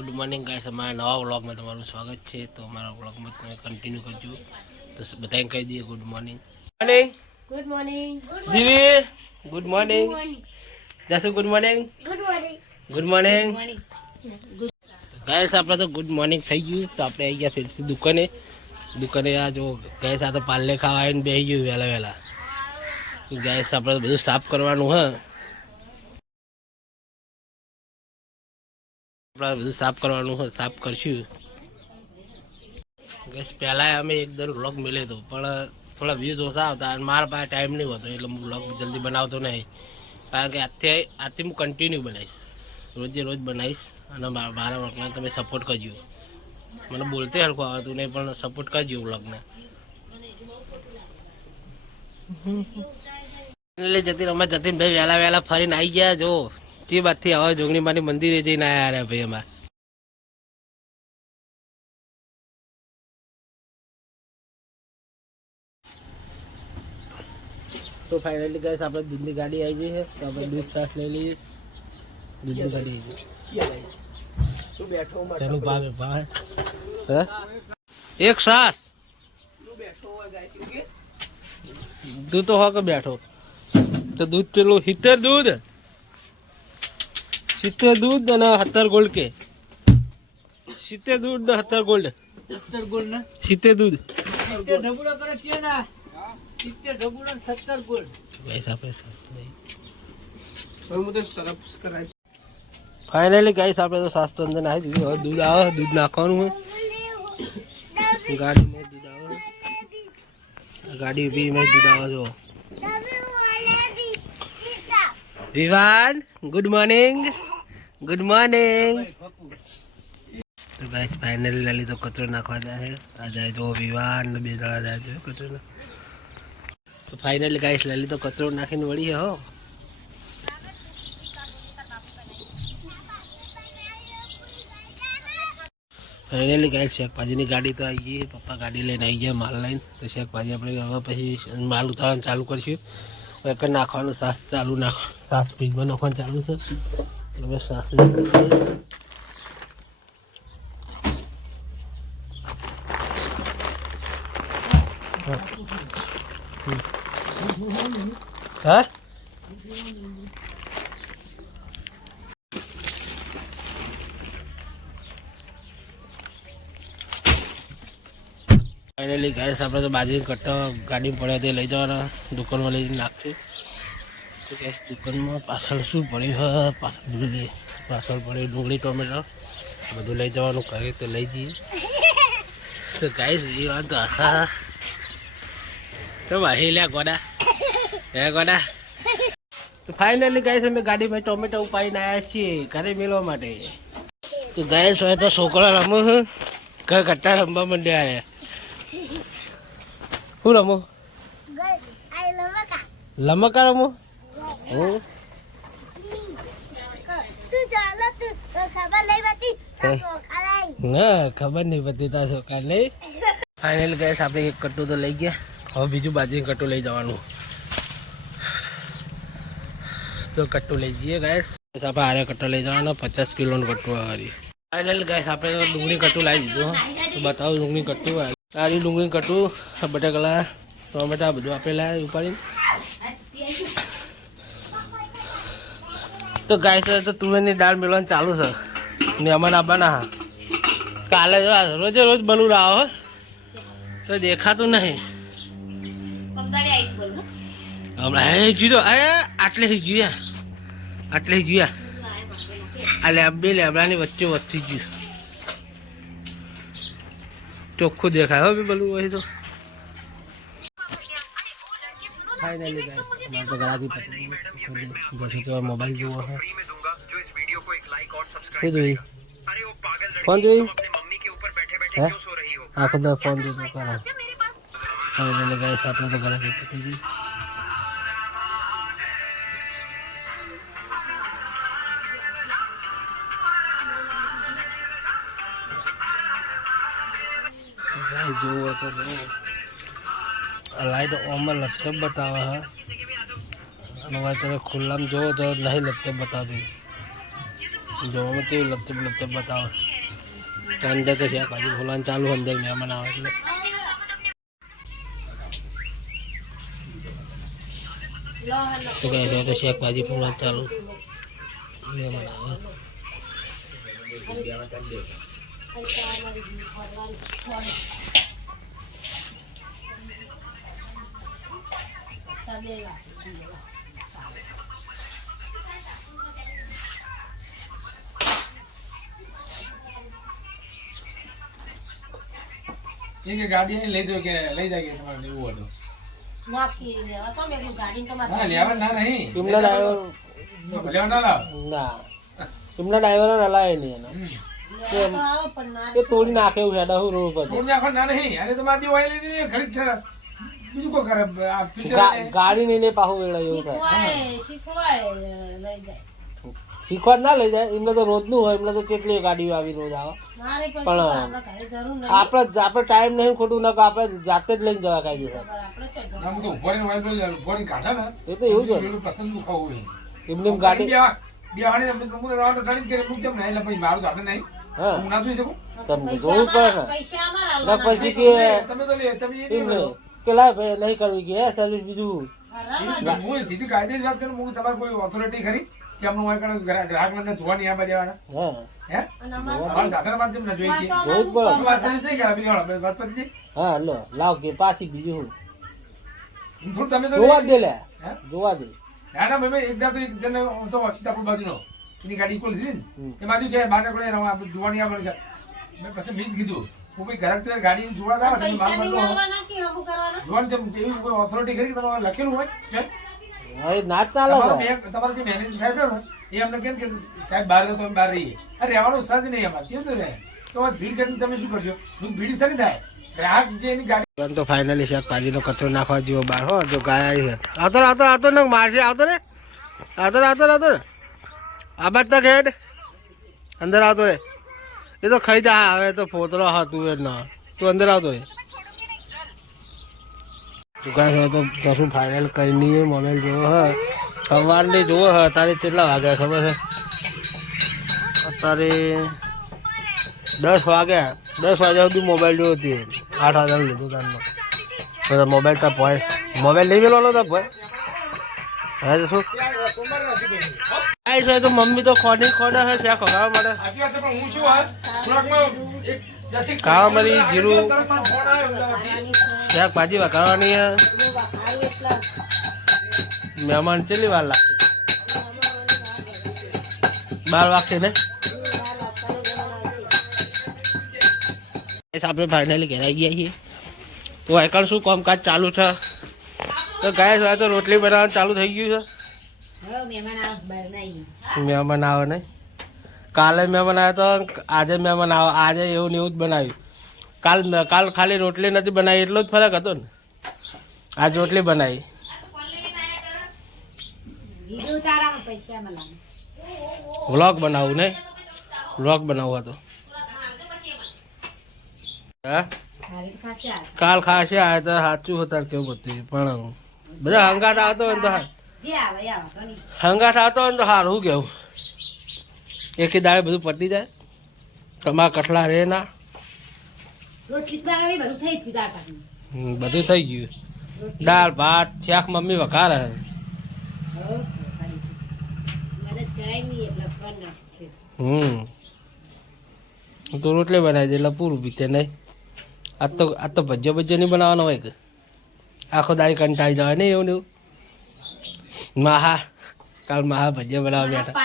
Good morning guys, અમારા નવા વ્લોગમાં તમારું સ્વાગત છે. તો અમારા વ્લોગમાં તમે કન્ટિન્યુ કરજો. તો બધાને કહી દઈએ good morning. Morning, good morning. Jivi good morning. Jasu good morning. Good morning. Guys આપણે તો ગુડ મોર્નિંગ થઈ ગયું. તો આપણે આવી ગયા ફરીથી દુકાને આ જો ગાઈસ આ તો પાર્લે ખાવા આવીને બેસી ગયું વહેલા. ગાઈસ આપણે તો બધું સાફ કરવાનું હ. આપણે બધું સાફ કરવાનું હોય, સાફ કરશું. ગેસ પહેલાં અમે એકદમ વ્લોગ મેળ્યો હતો, પણ થોડા વ્યૂઝ ઓછા આવતા અને મારા પાસે ટાઈમ નહીં હોતો, એટલે હું વ્લોગ જલ્દી બનાવતો નહીં. કારણ કે આજથી હું કન્ટિન્યુ બનાવીશ, રોજ બનાવીશ. અને મારા વ્લોગને તમે સપોર્ટ કરજો. મને બોલતે હરખું આવતું નહીં, પણ સપોર્ટ કરજો વ્લોગને. એટલે જતીનભાઈ વહેલા ફરીને આવી ગયા. જો જે બાદથી હવે જોગણીમાની મંદિરે જઈને આવ્યા ભાઈ અમારે. તો ફાઇનલી ગાઈસ આપણે દૂધની ગાડી આવી ગઈ છે. તો આપણે દૂધ છાશ લઈ લઈએ. દૂધની ગાડી આવી ગઈ. ચાલો ભાવે એક સાસ તું તો હો કે બેઠો તો દૂધ પેલું 70 દૂધ 70 દૂધ અને 70 ગોલ્ડ કે 70 દૂધ ને 70 ગોલ્ડ 70 ગોલ્ડ ને 70 દૂધ 70 ઢબુડા કરે છે ના 70 ઢબુડા ને 70 ગોલ્ડ ગાઈસ આપણે સર મુદે સરપ કરાય. ફાઇનલી ગાઈસ આપણે તો સાસ તો અંદર નાખી દીધું. હવે દૂધ આવે, દૂધ નાખવાનું હોય ગાડીમાં. દૂધ આવે, ગાડી ઉભી મેં દૂધ આવે. જો Vivaan good morning. Good morning. તો ગાઈસ ફાઇનલી લલી તો કચરો નાખવા જાય. આ જાય જો વિવાન ને બે જણા જાય જો કચરો. તો ફાઇનલી ગાઈસ લલી તો કચરો નાખીને વળી હો. ફાઇનલી ગાઈસ શેખભાજીની ગાડી તો આવી ગઈ. પપ્પા ગાડી લઈને આવી ગયા, માલ લઈને. તો શેખભાજી આપણે હવે પછી માલ ઉતારવાનું ચાલુ કરીશું. એક નાખવાનું સાસ ચાલુ સાસ ફ્રીજમાં નાખવાનું ચાલુ છે. હવે સાસ હા ફાઇનલી ગાઈસ આપણે તો બાજરી કટ્ટો ગાડી પડ્યા તે લઈ જવાના, દુકાનમાં લઈને નાખશું. તો ગેસ દુકાનમાં પાછળ શું પડ્યું હ, પાછળ પડ્યું ડુંગળી ટોમેટો બધું લઈ જવાનું કરે તો લઈ જઈએ. તો ગાઈસ એ વાત તો આશા તો વાહી લ્યા ગોડા હે ગોડા. તો ફાઇનલી ગાઈસ અમે ગાડીમાં ટોમેટો ઉપાડીને આવ્યા છીએ ઘરે મેળવા માટે. તો ગાઈસ હોય તો છોકરા રમું ઘર કટ્ટા રમવા માંડ્યા રે. શું રમો? લમકા રમો? ના ખબર નહીં પડતી તા છોકરા નહીં. ફાઇનલ ગેસ આપણે એક કટ્ટું તો લઈ ગયા. હવે બીજું બાજરી કટ્ટું લઈ જવાનું. તો કટ્ટું લઈ જઈએ ગેસ. આપણે આરે કટ્ટો લઈ જવાનો 50 કિલોનું કટ્ટું આવી. ફાઇનલ ગેસ આપણે ડુંગળી કટ્ટું લાવી દીધું. તો બતાવો ડુંગળી કટ્ટું આવી. ડુંગળી કટ્ટું બટાકા ટોમેટા બધું આપણે લાવ્યા ઉપાડીને. તો ગાય છે તો તુવેરની દાળ મેળવાનું ચાલુ છે. મહેમાન આવવાના હા. કાલે રોજ બલું આવો તો દેખાતું નહીં. હમણાં જીરો આટલે જોયા આ બે લેબડાની વચ્ચે વધતી ગયું. ચોખ્ખું દેખાય હવે બલું હોય તો. ફાઇનલી ગાઈસ મારે તો ઘરાથી પછી તો મોબાઈલ જોવો હે. શું જોઈ? ફોન જોઈ? હે આખો તો ફોન જોતો કરો. ફાઇનલી ગાઈસ આપણે તો ઘરાથી પતી ગઈ. જોવો તો લાઈટ ઓમાં લપચપ બતાવે હા. અને હવે તમે ખુલ્લામાં જોવો તો નહીં લપચપ બતાવતી. જોવામાં કેવી લપચપ બતાવે. તો અંદર તો શાકભાજી ફોલવાનું ચાલુ, અંદર મહેમાન આવે એટલે તો કહે તો શાકભાજી ફોલવાનું ચાલુ, મહેમાન આવે. ગાડી લઈ જાવ કે લઈ જાય તમારે લેવું હતું નાખી લેવા તો મેં ગાડી તો ના લેવા ના નહીં એમના ડ્રાઈવર લેવા ના લાવ ના, એમના ડ્રાઈવરો હલાય નહીં એનો, એ તોડી નાખે એવું હેડા હું રોડ પર થોડી નાખો ના નહીં અરે તમારી ઓઇલ લઈને ખરીદ છે બીજું કોઈ કરે આ ફિલ્ટર ગાડી નહીં ને પાછું વેળા એવું થાય. શીખવાય લઈ જાય શીખવા જ ના લઈ જાય, એમને તો રોજનું હોય, એમને તો કેટલી ગાડીઓ આવી રોજ આવે, મારે પણ પણ આપણા ઘરે જરૂર નહીં આપણે ટાઈમ નહીં ખોટું ના, આપણે જાતે જ લઈને જવા કાઢી દે. આપણે ચો આમ તો ઉભોરીને ઓઇલ ઉભોરીને કાઢા ને એ તો એવું જ હોય. એટલું પસંદ ખાવું હોય એમને એમ ગાડી બિહાણી અમે રાઉન્ડ ગણી કે હું ચમ નહીં એટલે પછી મારું જાતે નહીં હા હું ના જોઈ શકું તમને જોવું પડે ને. પૈસા અમારા ના પછી કે તમે તો લે તમે એ એમ નહીં કે લાય ભાઈ નહીં કરવી કે સર્વિસ બીજું હું સીધી કાયદે જ વાત કરું હું તમારે કોઈ ઓથોરિટી ખરી કે અમને ગ્રાહક મને જોવાની આ બધા હા હે અમારા સાધન માં જેમ ના જોઈ કે જોવું જ પડે. વાત સર્વિસ નહીં કરાવી આપણે વાત કરી છે હા લો લાવ કે પાછી બીજું શું થોડું તમે તો જોવા દે લે, હે? જોવા દે. ના ના મેં એકદમ તો એક જણ તો સીતાપુર બાજુનો એની ગાડી ઇક્વલ દીધી ને એમાં કે બાને કોઈ આપણે જોવાની આવે મેં પછી મેં જ કીધું હું કોઈ ઘરાક તો ગાડી જોવા આવે તમે પૈસા માલ નહીં માલ આલવાના કે હમું કરવાના જોવાનું જેમ એવી કોઈ ઓથોરિટી ખરી કે તમારે લખેલું હોય છે હા એ ના જ ચાલે છે. તમારા જે મેનેજર સાહેબ રહ્યો ને એ અમને કેમ કે સાહેબ બહાર રહ્યો તો અમે બહાર રહીએ અરે રહેવાનું સજ નહીં અમારે કેમ તો રહે તો ભીડ કરીને તમે શું કરશો ભીડ સરી થાય ગ્રાહક જે એની ગાડી તો ફાઇનલી શાકભાજીનો કચરો નાખવા જેવો બહાર હો જો ગાય આવી છે. આવતો ને મારશે, આવતો ને ને આ બાદ તક હેડ અંદર આવતો રે, એ તો ખાઈ જા હવે તો ફોતરો હતું એ ના તું અંદર આવતો રે. તું કાંઈ તો કશું ફાઇનલ કરી નહીં, મોબાઈલ જોવો હ સવારની જોવો હ અત્યારે કેટલા વાગ્યા ખબર છે, અત્યારે 10 વાગ્યા, 10 વાગ્યા સુધી મોબાઈલ જોયો હતી, 8 વાગ્યા લીધું તારનો મોબાઈલ તો ભય મોબાઈલ નહીં મેળવાનો તો ભય હવે શું આવીશ તો મમ્મી તો ખોડી ખોડે છે ત્યાં ખવડાવવા માટે સાચી વાત છે પણ હું શું હા થોડાકમાં એક દસેક કાળા મરી જીરું તરત મારો ફોન આવ્યો શાકભાજી વઘારવાની છે. મહેમાન કેટલી વાર લાગશે, 12 વાગશે ને. આપણે ફાઇનલી ઘરે આવી ગયા છીએ, તો આઈકણ શું કામકાજ ચાલુ છે, તો ગાય તો રોટલી બનાવવાનું ચાલુ થઈ ગયું છે. મહેમાન આવે નહીં, કાલે મહેમાન આવ્યો તો આજે મહેમાન આવે, આજે એવું ને એવું જ બનાવ્યું. કાલ ખાલી રોટલી નથી બનાવી એટલો જ ફરક હતો ને, આજ રોટલી બનાવી. વ્લોગ બનાવવું નહીં, વ્લોગ બનાવવું હતો. હા કાલ ખાશે આ તો સાચું હતા કેવું બધું, પણ બધા હંગાત આવતો હોય ને તો હંગાત આવતો હોય ને તો સારું શું કેવું, એકી દાડે બધું પટી જાય, તમારા કઠલા રે ના બધું થઈ ગયું. દાળ ભાત શાક મમ્મી વઘારે તો રોટલી બનાવી દે એટલે પૂરું બીતે નહીં. આજ તો ભજ્યો નહીં બનાવવાનો હોય કે આખો દાડી કંટાળી જવાય નહીં એવું ને એવું. માહા કાલ માહા ભજીયા બનાવવા બેઠા.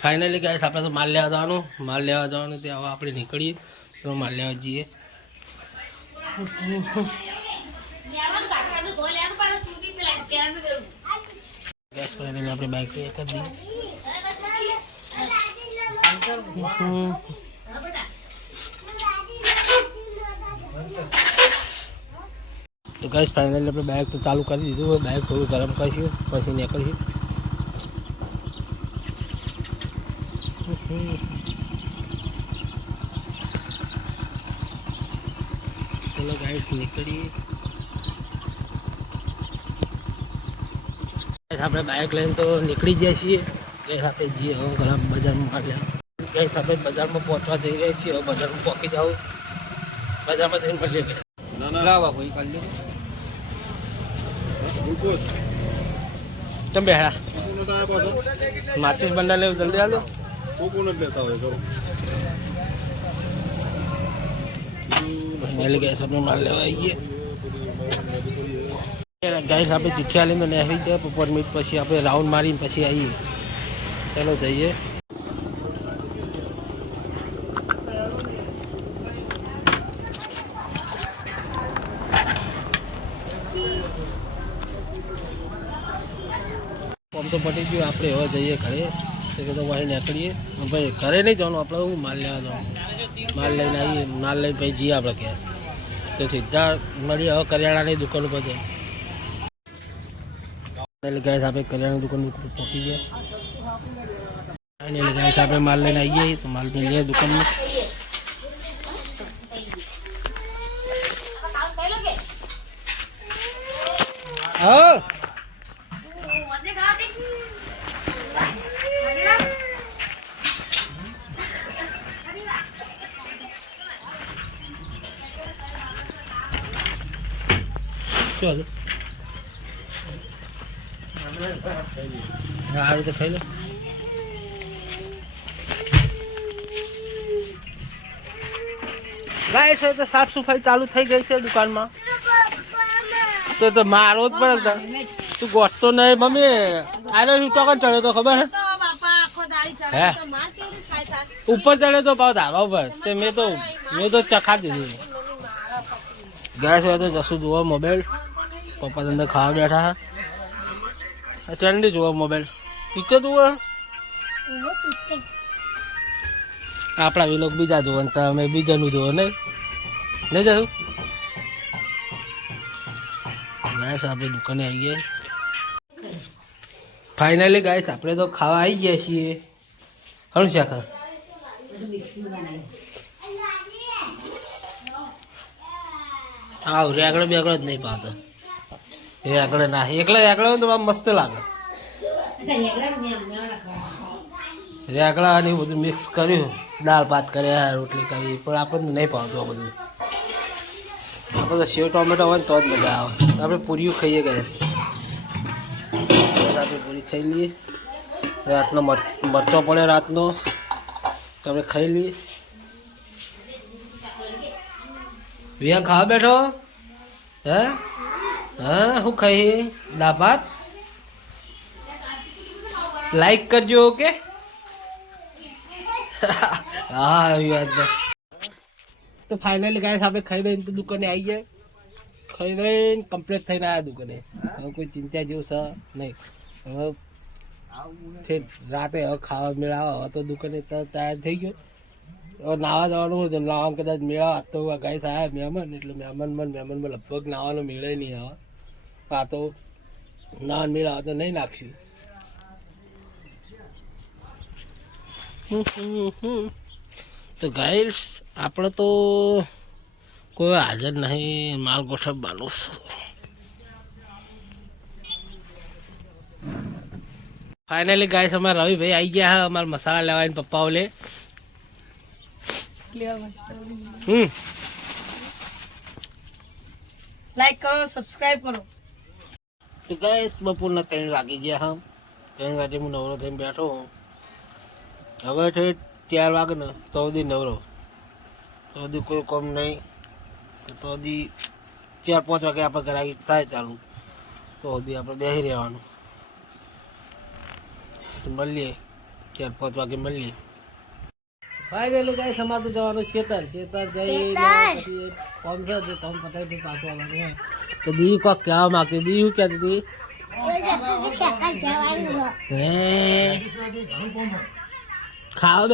ફાઇનલી ગાઈસ આપણે તો માલ લેવા જવાનું, તે હવે આપણે નીકળીએ તો માલ લેવા જઈએ. ગેસ ફાઇનલી આપણે બાઇક એક જ દઈએ. તો ગાઈસ ફાઇનલી આપણે બાઇક તો ચાલુ કરી દીધું હોય, બાઇક થોડું ગરમ કરીશું પછી નીકળીશું. ચલો ગાઈસ નીકળીએ. આપણે બાઇક લઈને તો નીકળી ગયા છીએ. ગેસ આપણે જઈએ હવે ઘણા બજારમાં આવ્યા. ગેસ આપણે બજારમાં પહોંચવા જઈ રહ્યા છીએ. હવે બજારમાં પહોંચી જાઉં, બજારમાં જઈને મળીએ. ચમ બેહા માચીસ બંડા લેવું જલ્દી હાલો. ગેસ આપણે માલ લેવા આવીએ. ગાઈસ આપણે ચિઠ્ઠી આલીને નહેરી જાય. 5 મિનિટ પછી આપણે રાઉન્ડ મારીને પછી આવીએ. ચાલો જઈએ. આમ તો પટી ગયું. આપણે હવે જઈએ ઘરે. તો વહી નીકળીએ. ભાઈ ઘરે નહીં જવાનું, આપણે હું માલ લેવા જવાનું. માલ લઈને આવીએ. માલ લઈને પછી જઈએ આપણે ક્યાં. તો સીધા મળીએ હવે કરિયાણાની દુકાન ઉપર જઈએ. એટલે ગાઈસ આપણે કરિયાણાની દુકાન પહોંચી ગયા. એટલે ગાઈસ આપણે માલ લઈને આવીએ. તો માલ લઈએ દુકાનમાં. હા ચાલો આ રીતે ખાઈ લો. ગાઈસ તો સાફ સફાઈ ચાલુ થઈ ગઈ છે દુકાનમાં. તો મારો જ પડે. તું ગોઠતો નહીં મમ્મી. આરે ટોકન ચડ્યો તો ખબર હે? ઉપર ચડ્યો તો પાવ ધાબા ઉપર. તે મેં તો ચખા દીધી. ગેસ હોય તો જશું જુઓ મોબાઈલ. પપ્પા અંદર ખાવા બેઠા. ચંડી જુઓ મોબાઈલ. પિક્ચર જુઓ. આપણા વિલોક બીજા જુઓ ને તમે બીજાનું જુઓ નહીં જશું. ગાઈસ આપણે દુકાને આવી ગયા. ફાઇનલી ગાઈસ આપણે તો ખાવા આવી ગયા છીએ. હણું શાક હા રેગડો બેગડો જ નહીં પાતો. રેગડો ના એકલા રેગડો તો મસ્ત લાગે. રેગડા અને બધું મિક્સ કર્યું. દાળ ભાત કર્યા, રોટલી કરી, પણ આપણને નહીં ભાવતું આ બધું. આપણે તો સેવ ટોમેટો હોય ને તો જ મજા આવે. આપણે પૂરીઓ ખાઈએ ગયા. આપણે પૂરી ખાઈ લઈએ. રાતનો મરચો પડે રાતનો તો આપણે ખાઈ લઈએ. વિયા ખાવા બેઠો હે? હા હું ખાઈ દાળ ભાત. લાઈક કરજો. ઓકે હા તો ફાઇનલી ગાઈસ આપણે ખાઈ બેન તો દુકાને આવી જાય. ખાઈ બેન કમ્પ્લીટ થઈને આવ્યા દુકાને. હવે કોઈ ચિંતા જેવું છે નહીં. હવે રાતે હવે ખાવા મેળાવા. હવે તો દુકાને તૈયાર થઈ ગયો. હવે નાવા જવાનું છે. નાવા કદાચ મેળાવા તો ગાઈસ આવ્યા મહેમાન. એટલે મહેમાનમાં લગભગ નાવાનો મેળે નહીં આવે. આ તો નાવા મેળાવા તો નહીં નાખ્યું. તો ગાઈસ આપણે તો કોઈ હાજર નહીં. માલ ગોઠવવાનું છે. ફાઇનલી ગાઈસ અમારા રવિભાઈ આવી ગયા છે. અમારા મસાલા લેવાને પપ્પા ઓલે લાઈક કરો, સબસ્ક્રાઇબ કરો. તો ગાઈસ બપોરના 3 વાગી ગયા. 3 વાગે હું નવરો થઈને બેઠો હું. હવે 4 વાગે ને તો સુધી નવરો. તો સુધી કોઈ કામ નહીં. તો સુધી 4-5 વાગે આપણે ઘરે થાય ચાલુ. તો સુધી આપણે બેસી રહેવાનું. તો મળીએ 4-5 વાગે મળીએ. ફાઇનલી ગાઈસ અમારે તો જવાનું ખેતર જઈને પછી કોમ છે. કોમ પતાવી તો પાછું આવવાનું. તો દી કોક કહેવા માંગતી. દી શું કહેતી હતી? ખાવા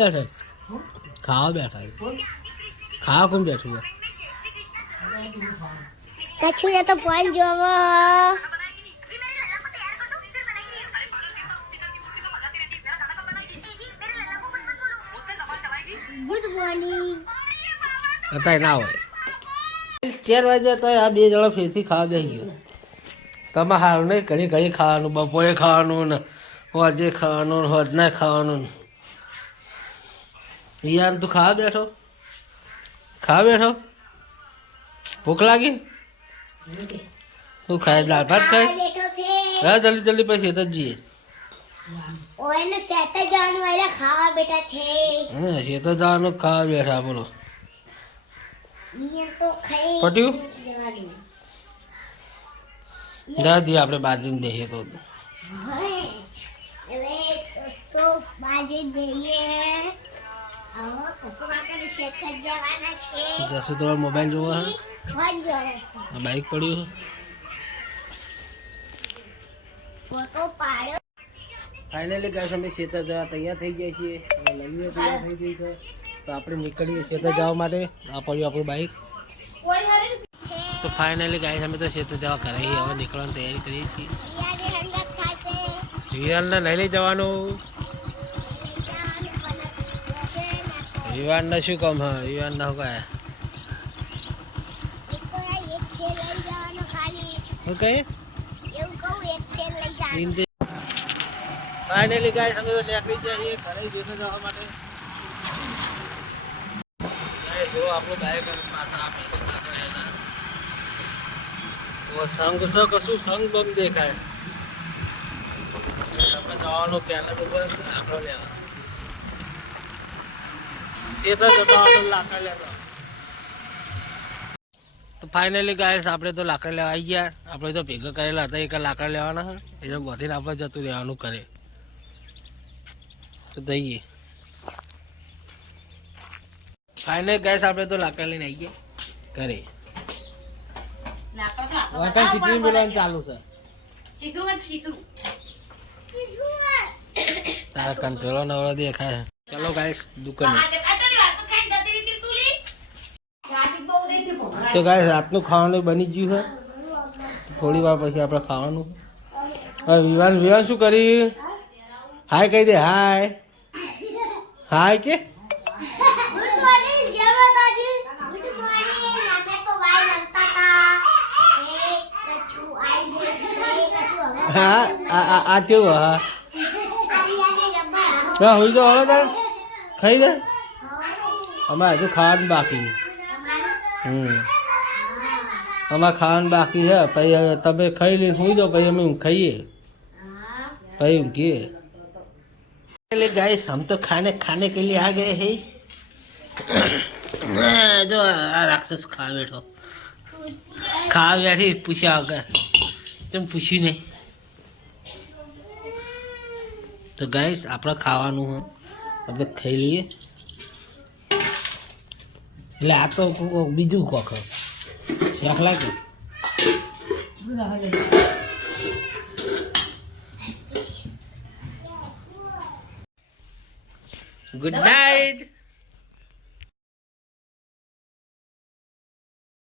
બેઠા. ખાવા કોણ બેઠું? કચ્છું ને તો ફોન જોવો. Good morning. અત્યારે ના હોય. 4 વાગે તો આ 2 જણા ફેરથી ખાવા બેસી ગયો. તમે સારું નહીં ઘડી ઘડી ખાવાનું બપોરે ખાવાનું ને હોજે ખાવાનું ને હોજના ખાવાનું યાર તું ખાવા બેઠો ભૂખ લાગી તું ખાય દાળ ભાત ખાય બેઠો છે હા જલ્દી પછી ખેતર જઈએ ઓયને સેટ જવાનું વાળા ખાવા બેઠા છે હા ખેતર જવાનું ખાવા બેઠા બોલો નિયમ તો ખાઈ પટ્યું જવાનું દાદી આપણે બાજરીને બેસીએ તો હવે દોસ્તો બાજી બેહીએ હવે પપ્પા કાકાને શેક જવાના છે જશું તમારે મોબાઈલ જોવા ફોન જોવે છે બાઈક પડ્યું ફોટો પાડ્યો ફાઇનલી ગાઈસ અમે ખેતર જવા તૈયાર થઈ ગયા છીએ અને લઈને તૈયાર થઈ ગઈ છે તો આપણે નીકળીએ ખેતર જવા માટે આ પડ્યું આપણું બાઈક તો ફાઇનલી ગાઈસ અમે તો ખેતર જવા કરાવી હવે નીકળવાની તૈયારી કરીએ છીએ રિયાને હંગત ખાશે વિવાનને લઈ લઈ જવાનું વિવાનને શું કામ હા વિવાનને શું કહે એક ખેલ લઈ જવાનો ખાલી શું કહે એવું કહું એક ખેલ લઈ જવાનું ફાઇનલી ગાઈસ અમે તો નીકળી ગયા છીએ ઘરે ખેતર જવા માટે ગાઈસ જો આપણું બાઈક પાછા આપણે પાછળ એના ઓ સંગ સો કશું સંગ બમ દેખાય આપણે જવાનું ક્યાં ઉપર આપણો લેવા ખેતર જતો લાકડા લેવા તો ફાઇનલી ગાઈસ આપણે તો લાકડા લેવા આવી ગયા આપણે તો ભેગા કરેલા હતા એક લાકડા લેવાના એટલે બધીને આપણે જતું રહેવાનું કરે તો જઈએ ફાઇનલ ગાઈસ આપણે તો લાકડા લઈને આવી ગયા ઘરે વાકણ ખીચડી મેળવાનું ચાલુ છે તારા કંટ્રોલો નવરો દેખાય ચલો ગાઈસ દુકાને તો ગાઈસ રાતનું ખાવાનું બની ગયું છે થોડી વાર પછી આપણે ખાવાનું હવે વિવાન શું કરી હાય કહી દે હાય હાય કે ગુડ મોર્નિંગ જય માતાજી ગુડ મોર્નિંગ અમે તો વાય લગતા હતા એ કચુ આઈ જશે કચુ હવે હા આ કેવું હા આલિયાને જબ્બા હા હોઈ જાઓ હવે તાર ખાઈ દે અમારે હજુ ખાવાનું બાકી અમારે ખાવાનું બાકી છે પછી તમે ખાઈ લઈને સુઈ જાઓ પછી અમે ખાઈએ પછી ઊંઘીએ चलिए गाइस हम तो खाने के लिए आ गए हैं जो राक्षस खा बैठो खा बैठी पूछा अगर तुम पूछी नहीं तो गाइस આપણે ખાવાનું હે આપણે ખાઈ લઈએ એટલે આ તો બીજું કોક શાક લાગે Good night.